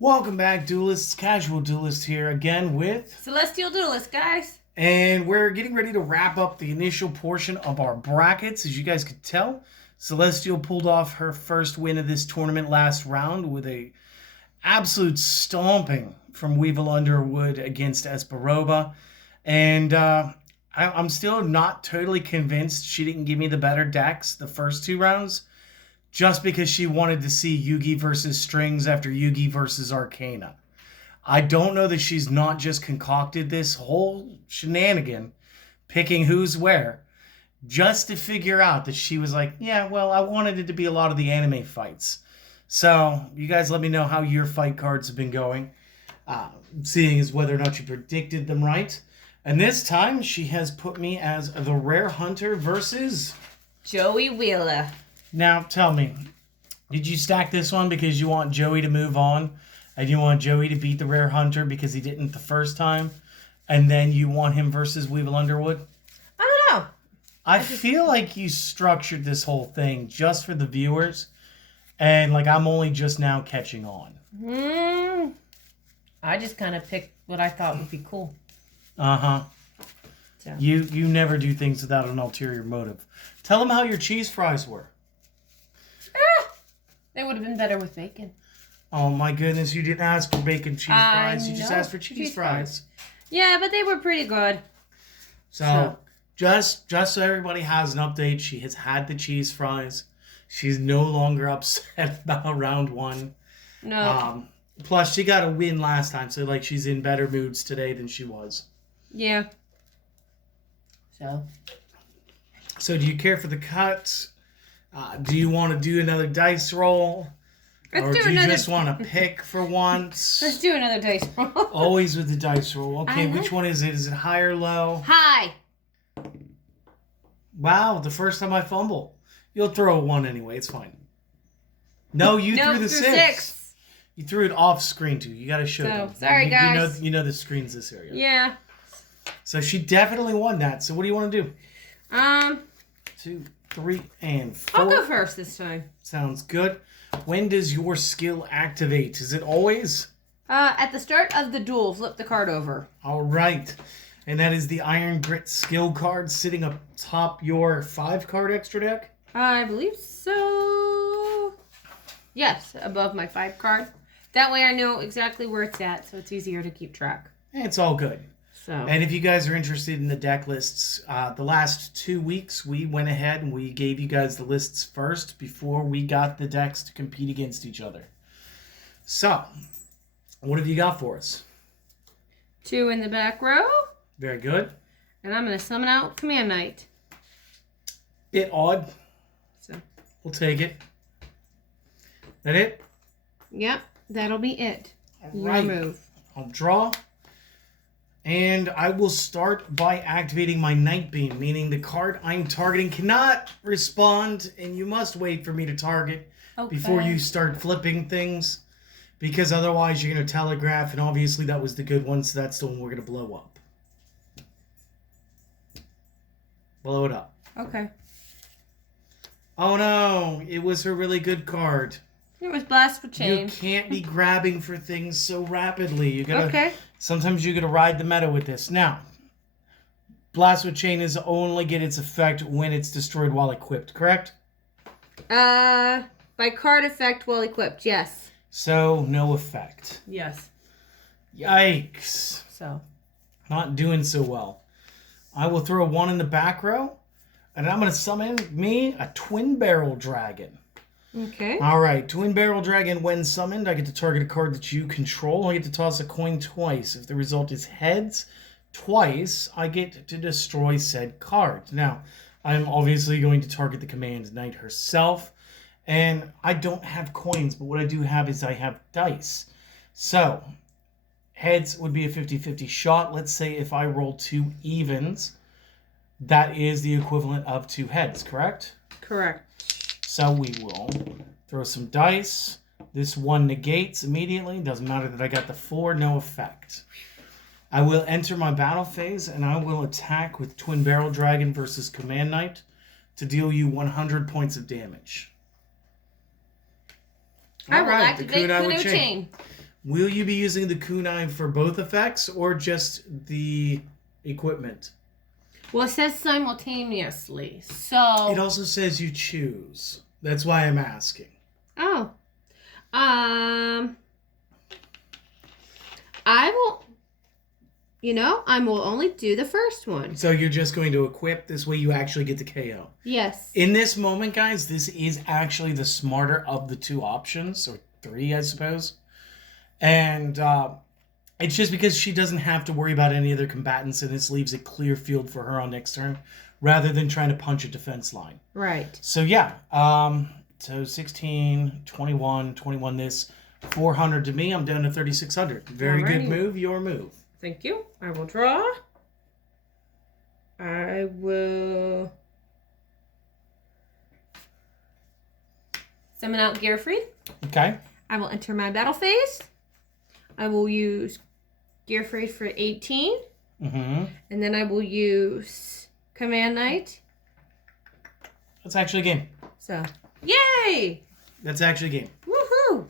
Welcome back, Duelists. Casual Duelist here again with... Celestial Duelist, guys. And we're getting ready to wrap up the initial portion of our brackets. As you guys could tell, Celestial pulled off her first win of this tournament last round with a absolute stomping from Weevil Underwood against Esperoba. And I'm still not totally convinced she didn't give me the better decks the first two rounds, just because she wanted to see Yugi versus Strings after Yugi versus Arcana. I don't know that she's not just concocted this whole shenanigan, picking who's where, just to figure out that she was like, yeah, well, I wanted it to be a lot of the anime fights. So, you guys let me know how your fight cards have been going, seeing as whether or not you predicted them right. And this time, she has put me as the Rare Hunter versus... Joey Wheeler. Now, tell me, did you stack this one because you want Joey to move on, and you want Joey to beat the Rare Hunter because he didn't the first time, and then you want him versus Weevil Underwood? I don't know. I feel like you structured this whole thing just for the viewers, and like I'm only just now catching on. I just kind of picked what I thought would be cool. Uh-huh. So. You never do things without an ulterior motive. Tell them how your cheese fries were. They would have been better with bacon. Oh my goodness, you didn't ask for bacon cheese fries. You just know. asked for cheese fries. Yeah, but they were pretty good. So just so everybody has an update, she has had the cheese fries. She's no longer upset about round one. No. Plus, she got a win last time, so like she's in better moods today than she was. Yeah. So do you care for the cut? Do you want to do another dice roll? Or do you just want to pick for once? Let's do another dice roll. Always with the dice roll. Okay, which one is it? Is it high or low? High. Wow, the first time I fumble. You'll throw a 1 anyway. It's fine. No, you threw the 6. You threw it off screen too. You got to show them. Sorry, guys. You know the screen's this area. Yeah. So she definitely won that. So what do you want to do? 2, 3, and 4. I'll go first this time. Sounds good. When does your skill activate? Is it always? At the start of the duel, flip the card over. All right. And that is the Iron Grit skill card sitting atop your 5-card extra deck? I believe so. Yes, above my 5 card. That way I know exactly where it's at, so it's easier to keep track. It's all good. So. And if you guys are interested in the deck lists, the last 2 weeks we went ahead and we gave you guys the lists first before we got the decks to compete against each other. So, what have you got for us? 2 in the back row. Very good. And I'm going to summon out Command Knight. Bit odd. So. We'll take it. That it? Yep, that'll be it. All right. Move. I'll draw. And I will start by activating my Night Beam, meaning the card I'm targeting cannot respond, and you must wait for me to target before you start flipping things, because otherwise you're going to telegraph, and obviously that was the good one, so that's the one we're going to blow up. Blow it up. Okay. Oh no, it was her really good card. It was Blast with Chain. You can't be grabbing for things so rapidly. You gotta. Okay. Sometimes you gotta ride the meta with this. Now, Blast with Chain is only get its effect when it's destroyed while equipped, correct? By card effect while equipped, yes. So, no effect. Yes. Yikes. So. Not doing so well. I will throw 1 in the back row, and I'm gonna summon me a Twin Barrel Dragon. Okay. All right, Twin Barrel Dragon, when summoned, I get to target a card that you control. I get to toss a coin twice. If the result is heads twice, I get to destroy said card. Now, I'm obviously going to target the Command Knight herself, and I don't have coins, but what I do have is I have dice. So, heads would be a 50-50 shot. Let's say if I roll 2 evens, that is the equivalent of 2 heads, correct? Correct. So we will throw some dice. This 1 negates immediately. Doesn't matter that I got the 4, no effect. I will enter my battle phase, and I will attack with Twin Barrel Dragon versus Command Knight to deal you 100 points of damage. I will activate Kudo Chain. Will you be using the kunai for both effects or just the equipment? Well, it says simultaneously, so... It also says you choose. That's why I'm asking. Oh. I will... I will only do the first one. So you're just going to equip. This way you actually get the KO. Yes. In this moment, guys, this is actually the smarter of the two options, or three, I suppose. And it's just because she doesn't have to worry about any other combatants, and this leaves a clear field for her on next turn, rather than trying to punch a defense line. Right. So yeah, so 16, 21 this, 400 to me. I'm down to 3,600. Very Alrighty. good move. Your move. Thank you. I will draw. I will summon out Gearfried. Okay. I will enter my battle phase. I will use Gearfried for 18. Mm-hmm. And then I will use Command Knight. That's actually a game. So, yay! That's actually a game. Woohoo!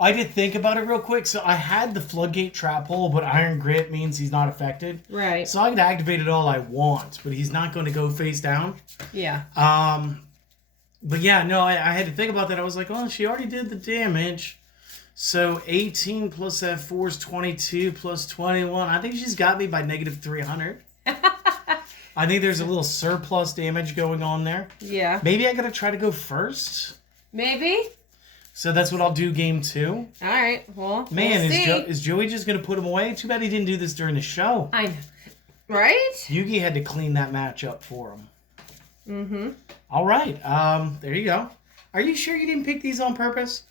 I did think about it real quick. So I had the Floodgate Trap Hole, but Iron Grip means he's not affected. Right. So I could activate it all I want, but he's not going to go face down. Yeah. But yeah, no, I had to think about that. I was like, oh, she already did the damage. So 18 plus that 4 is 22 plus 21. I think she's got me by negative 300. I think there's a little surplus damage going on there. Yeah. Maybe I got to try to go first. Maybe. So that's what I'll do game 2. All right. Well, Man, we'll see. is Joey just going to put him away? Too bad he didn't do this during the show. I know. Right? Yugi had to clean that match up for him. Mm-hmm. All right. There you go. Are you sure you didn't pick these on purpose?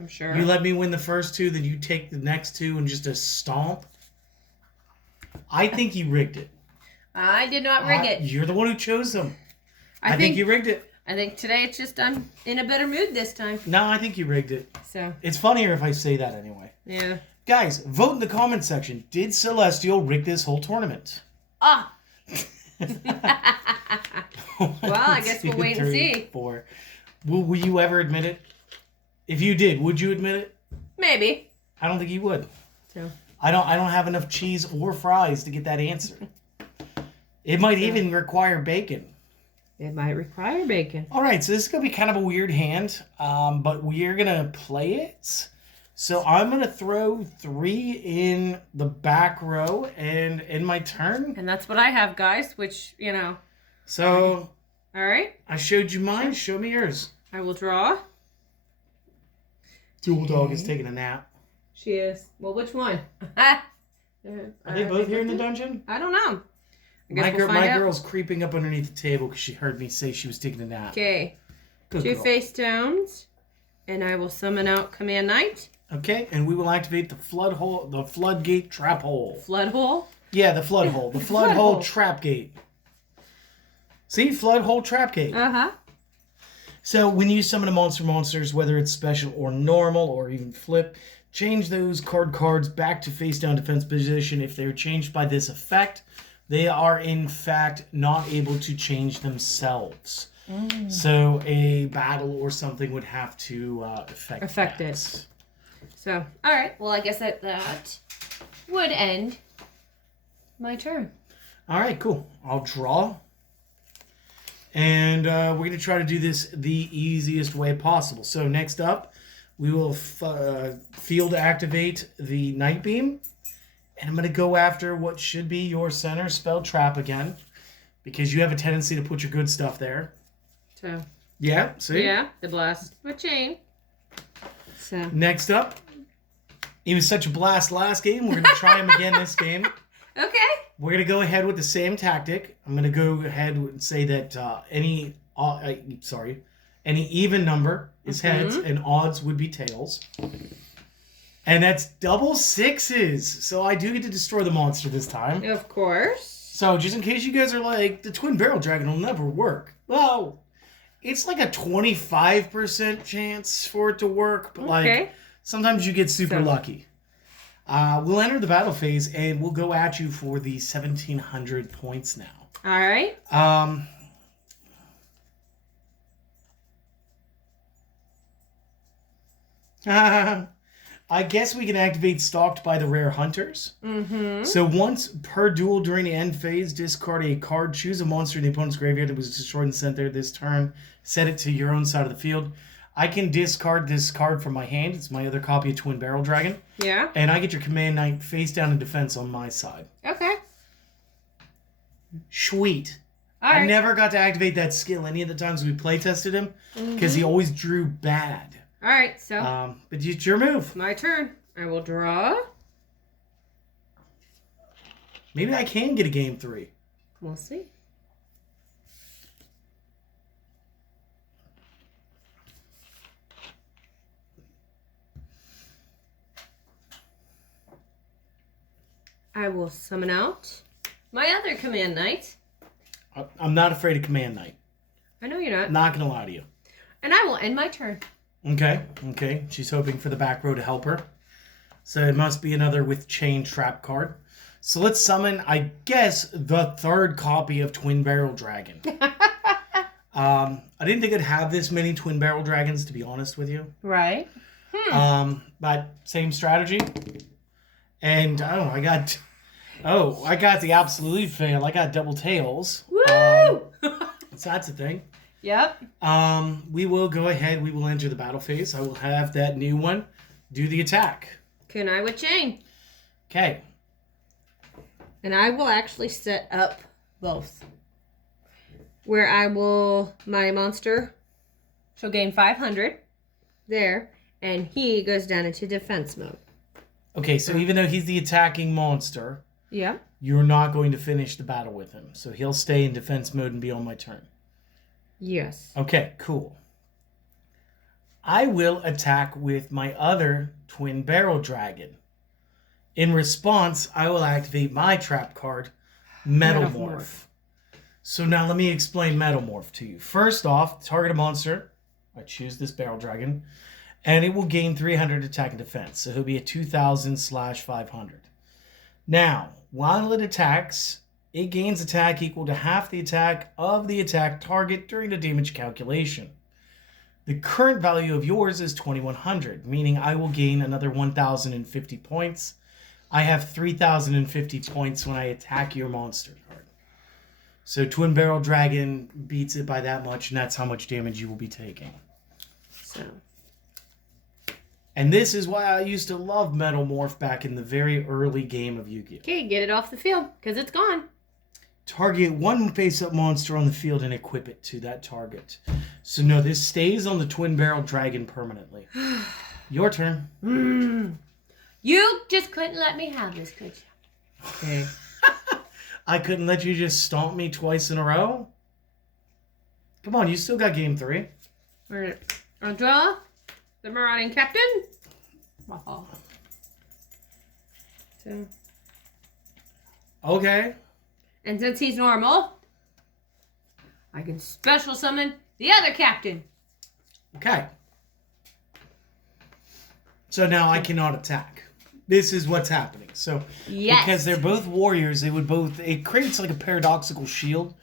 I'm sure. You let me win the first two, then you take the next two and just a stomp? I think you rigged it. I did not rig it. You're the one who chose them. I think you rigged it. I think today it's just I'm in a better mood this time. No, I think you rigged it. So. It's funnier if I say that anyway. Yeah. Guys, vote in the comment section. Did Celestial rig this whole tournament? Ah. Well, I guess we'll wait and see. 4. Will you ever admit it? If you did, would you admit it? Maybe. I don't think you would. So. I don't have enough cheese or fries to get that answer. It might even require bacon. It might require bacon. All right, so this is going to be kind of a weird hand, but we're going to play it. So I'm going to throw 3 in the back row and in my turn. And that's what I have, guys, which, So. All right. I showed you mine. Show me yours. I will draw. Dual Dog is taking a nap. She is. Well, which one? Are they both here in the dungeon? I don't know. My girl's creeping up underneath the table because she heard me say she was taking a nap. Okay. Good 2 girl. face downs. And I will summon out Command Knight. Okay, and we will activate the floodgate trap hole. Flood hole? Yeah, the flood hole. The flood hole trap gate. See? Flood hole trap gate. Uh-huh. So when you summon a monsters, whether it's special or normal or even flip, change those cards back to face down defense position. If they're changed by this effect, they are in fact not able to change themselves. So a battle or something would have to affect it. So, all right. Well, I guess that would end my turn. All right, cool. I'll draw. And we're going to try to do this the easiest way possible. So next up, we will field activate the Night Beam. And I'm going to go after what should be your center spell trap again. Because you have a tendency to put your good stuff there. So. Yeah, see? Yeah, the blast with chain. So. Next up, he was such a blast last game. We're going to try him again this game. Okay. We're going to go ahead with the same tactic. I'm going to go ahead and say that any even number is heads and odds would be tails. And that's double 6s. So I do get to destroy the monster this time. Of course. So just in case you guys are like, the twin barrel dragon will never work. Well, it's like a 25% chance for it to work. But like sometimes you get super lucky. We'll enter the battle phase and we'll go at you for the 1,700 points now. All right. I guess we can activate Stalked by the Rare Hunters. Mm-hmm. So once per duel during the end phase, discard a card, choose a monster in the opponent's graveyard that was destroyed and sent there this turn, set it to your own side of the field. I can discard this card from my hand. It's my other copy of Twin Barrel Dragon. Yeah. And I get your Command Knight face down in defense on my side. Okay. Sweet. All I right. never got to activate that skill any of the times we play tested him because he always drew bad. All right, so But it's your move. my turn. I will draw. Maybe I can get a game 3. We'll see. I will summon out my other Command Knight. I'm not afraid of Command Knight. I know you're not. Not going to lie to you. And I will end my turn. Okay. She's hoping for the back row to help her. So it must be another with chain trap card. So let's summon, I guess, the third copy of Twin Barrel Dragon. I didn't think I'd have this many Twin Barrel Dragons, to be honest with you. Right. But same strategy. And I got the absolute fail. I got double tails. Woo! So that's a thing. Yep. We will go ahead. We will enter the battle phase. I will have that new one do the attack. Kunai with chain. Okay. And I will actually set up both. Where my monster shall gain 500 there, and he goes down into defense mode. Okay, so even though he's the attacking monster, Yeah. you're not going to finish the battle with him. So he'll stay in defense mode and be on my turn. Yes. Okay, cool. I will attack with my other Twin Barrel Dragon. In response, I will activate my trap card, Metamorph. So now let me explain Metamorph to you. First off, target a monster. I choose this Barrel Dragon. And it will gain 300 attack and defense. So he'll be at 2,000/500. Now, while it attacks, it gains attack equal to half the attack of the attack target during the damage calculation. The current value of yours is 2,100, meaning I will gain another 1,050 points. I have 3,050 points when I attack your monster card. So Twin Barrel Dragon beats it by that much, and that's how much damage you will be taking. So. And this is why I used to love Metamorph back in the very early game of Yu-Gi-Oh! Okay, get it off the field, because it's gone. Target one face-up monster on the field and equip it to that target. So no, this stays on the Twin Barrel Dragon permanently. Your turn. You just couldn't let me have this, could you? Okay. I couldn't let you just stomp me twice in a row? Come on, you still got game 3. I'll draw the Marauding Captain. Oh. So. Okay. And since he's normal, I can special summon the other captain. Okay. So now I cannot attack. This is what's happening. So Yes. because they're both warriors, it creates like a paradoxical shield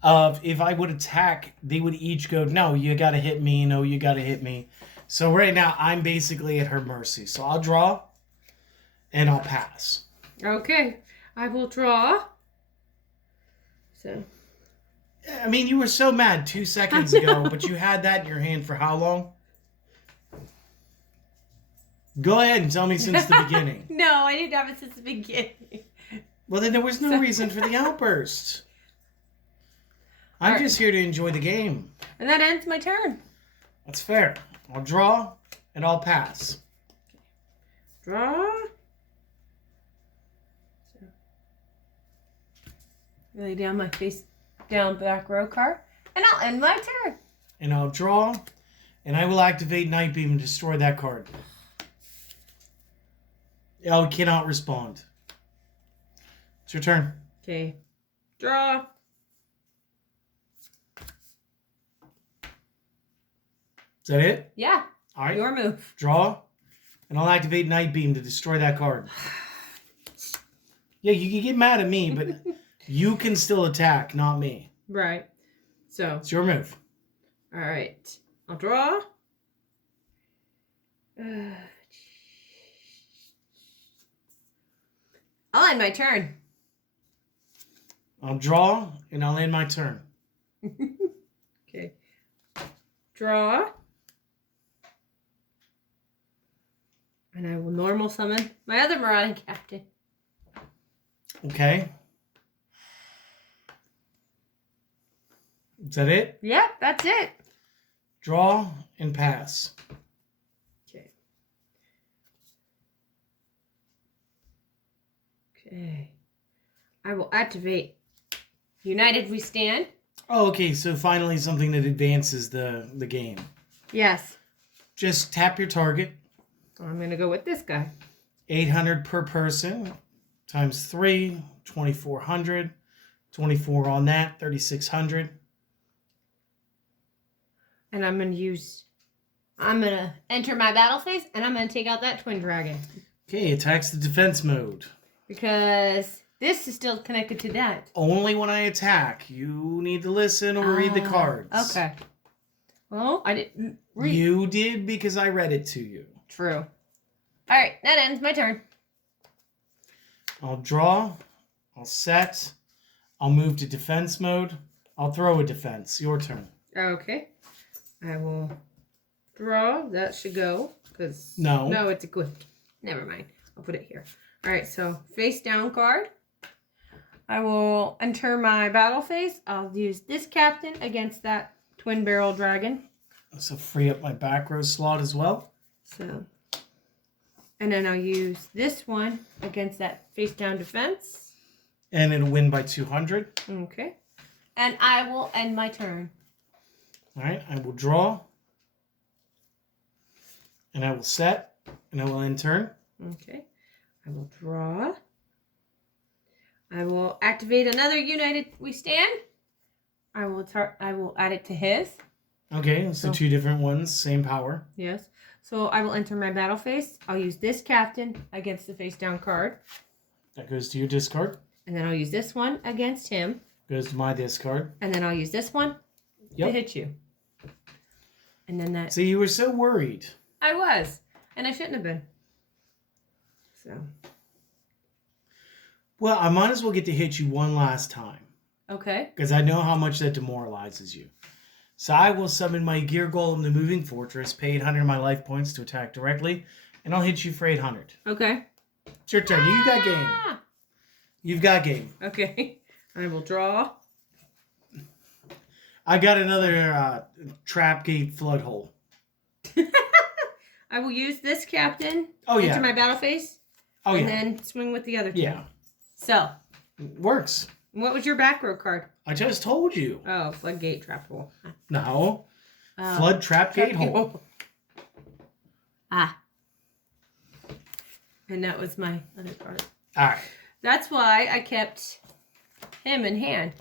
of if I would attack, they would each go, no, you gotta hit me, no, you gotta hit me. So right now I'm basically at her mercy. So I'll draw and I'll pass. Okay. I will draw. So. I mean, you were so mad 2 seconds ago, but you had that in your hand for how long? Go ahead and tell me since the beginning. No, I didn't have it since the beginning. Well, then there was no reason for the outburst. I'm Alright. just here to enjoy the game. And that ends my turn. That's fair. I'll draw and I'll pass. Draw. So. Lay down my face down back row card. And I'll end my turn. And I'll draw and I will activate Night Beam and destroy that card. Oh, it cannot respond. It's your turn. Okay. Draw. Is that it? Yeah. All right. Your move. Draw. And I'll activate Night Beam to destroy that card. Yeah, you can get mad at me, but you can still attack, not me. Right. So. It's your move. All right. I'll draw. I'll end my turn. I'll draw, and I'll end my turn. Okay. Draw. And I will normal summon my other Marauding Captain. Okay. Is that it? Yep, that's it. Draw and pass. Okay. Okay. I will activate United We Stand. Oh, okay, so finally something that advances the game. Yes. Just tap your target. I'm going to go with this guy. 800 per person times 3, 2,400. 24 on that, 3,600. And I'm going to enter my battle phase, and I'm going to take out that twin dragon. Okay, attacks the defense mode. Because this is still connected to that. Only when I attack. You need to listen or read the cards. Okay. Well, I didn't read. You did because I read it to you. True. All right, that ends my turn. I'll draw. I'll set. I'll move to defense mode. I'll throw a defense. Your turn. Okay. I will draw. That should go. Because No, it's equipped. Never mind. I'll put it here. All right, so face down card. I will enter my battle phase. I'll use this captain against that twin barrel dragon. So free up my back row slot as well. So, and then I'll use this one against that face down defense. And it'll win by 200. Okay. And I will end my turn. All right, I will draw. And I will set. And I will end turn. Okay. I will draw. I will activate another United We Stand. I will add it to his. Okay, so 2 different ones, same power. Yes. So I will enter my battle phase. I'll use this captain against the face down card. That goes to your discard. And then I'll use this one against him. Goes to my discard. And then I'll use this one to hit you. And then that... See, you were so worried. I was. And I shouldn't have been. So... Well, I might as well get to hit you one last time. Okay. Because I know how much that demoralizes you. So I will summon my Gear Golem, the Moving Fortress, pay 800 of my life points to attack directly, and I'll hit you for 800. Okay. It's your turn. You got game. You've got game. Okay. I will draw. I got another trap gate flood hole. I will use this captain. Oh, yeah. Enter my battle phase. Oh, and yeah. then swing with the other two. Yeah. So. Works. What was your back row card? I just told you. Oh, floodgate trap hole. No. Flood trap gate hole. Ah. And that was my other card. All right. That's why I kept him in hand.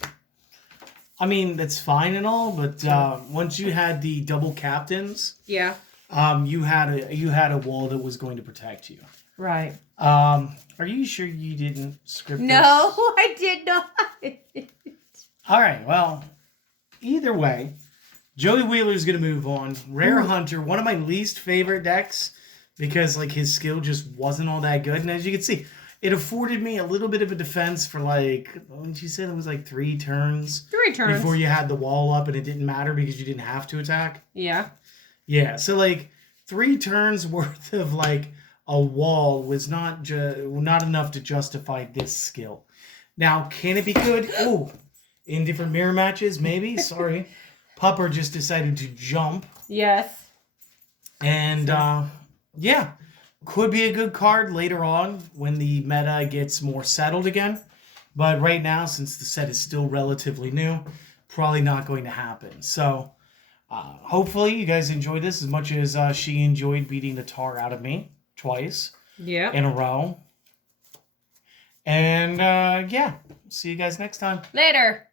I mean, that's fine and all, but once you had the double captains, yeah, you had a wall that was going to protect you. Right. Are you sure you didn't script this? No, I did not. All right. Well, either way, Joey Wheeler's going to move on. Rare Hunter, one of my least favorite decks because like his skill just wasn't all that good. And as you can see, it afforded me a little bit of a defense for like, what you said it was like 3 turns? 3 turns. Before you had the wall up and it didn't matter because you didn't have to attack? Yeah. Yeah. So like 3 turns worth of like a wall was not enough to justify this skill. Now, can it be good? Oh, in different mirror matches, maybe. Sorry. Pupper just decided to jump. Yes. And, yeah. Could be a good card later on when the meta gets more settled again. But right now, since the set is still relatively new, probably not going to happen. So, hopefully you guys enjoyed this as much as she enjoyed beating the tar out of me twice in a row. And, yeah. See you guys next time. Later.